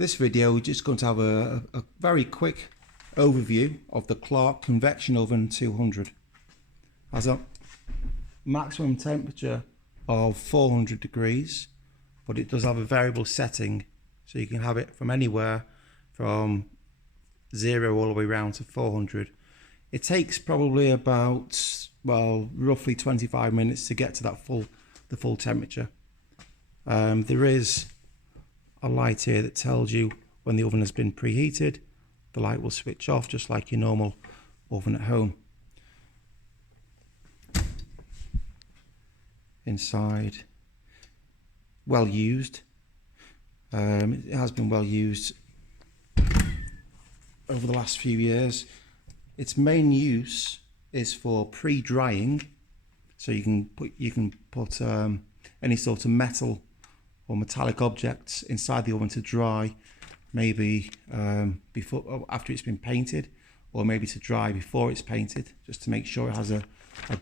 This video, we're just going to have a very quick overview of the Clarke Convection Oven 200. Has a maximum temperature of 400 degrees, but it does have a variable setting, so you can have it from anywhere from 0 all the way around to 400. It takes probably about, well, roughly 25 minutes to get to that the full temperature. There is a light here that tells you when the oven has been preheated. The light will switch off just like your normal oven at home. Inside, well used. It has been well used over the last few years. Its main use is for pre-drying, so you can put any sort of metal or metallic objects inside the oven to dry, maybe after it's been painted, or maybe to dry before it's painted, just to make sure it has a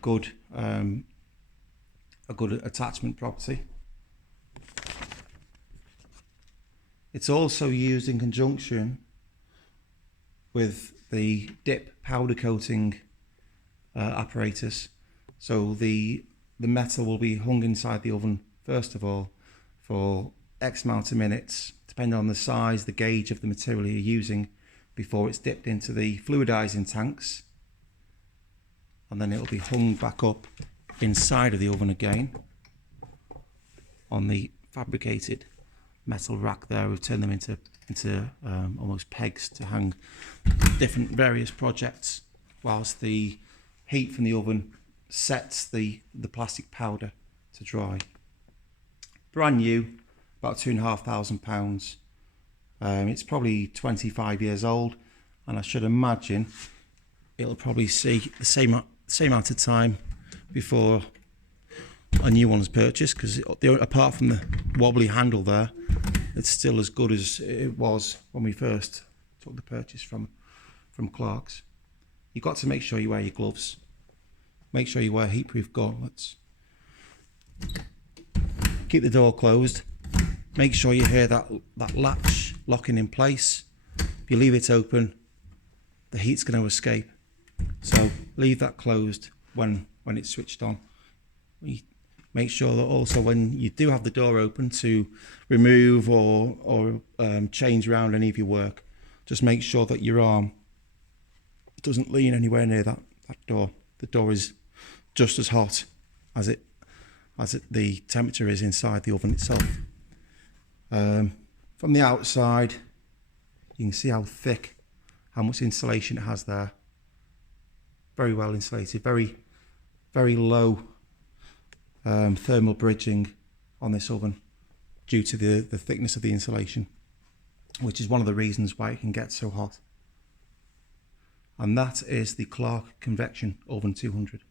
good attachment property. It's also used in conjunction with the dip powder coating apparatus. So the metal will be hung inside the oven first of all for X amount of minutes, depending on the size, the gauge of the material you're using, before it's dipped into the fluidizing tanks, and then it'll be hung back up inside of the oven again on the fabricated metal rack there. We've turned them into almost pegs to hang different various projects, whilst the heat from the oven sets the plastic powder to dry. Brand new, about £2,500. It's probably 25 years old, and I should imagine it'll probably see the same amount of time before a new one's purchased, because apart from the wobbly handle there, it's still as good as it was when we first took the purchase from Clarke's. You've got to make sure you wear your gloves. Make sure you wear heat-proof gauntlets. Keep the door closed. Make sure you hear that latch locking in place. If you leave it open, the heat's going to escape. So leave that closed when it's switched on. Make sure that also when you do have the door open to remove or change around any of your work, just make sure that your arm doesn't lean anywhere near that door. The door is just as hot as the temperature is inside the oven itself. From the outside, you can see how thick, how much insulation it has there. Very well insulated, very low thermal bridging on this oven due to the thickness of the insulation, which is one of the reasons why it can get so hot. And that is the Clarke Convection Oven 200.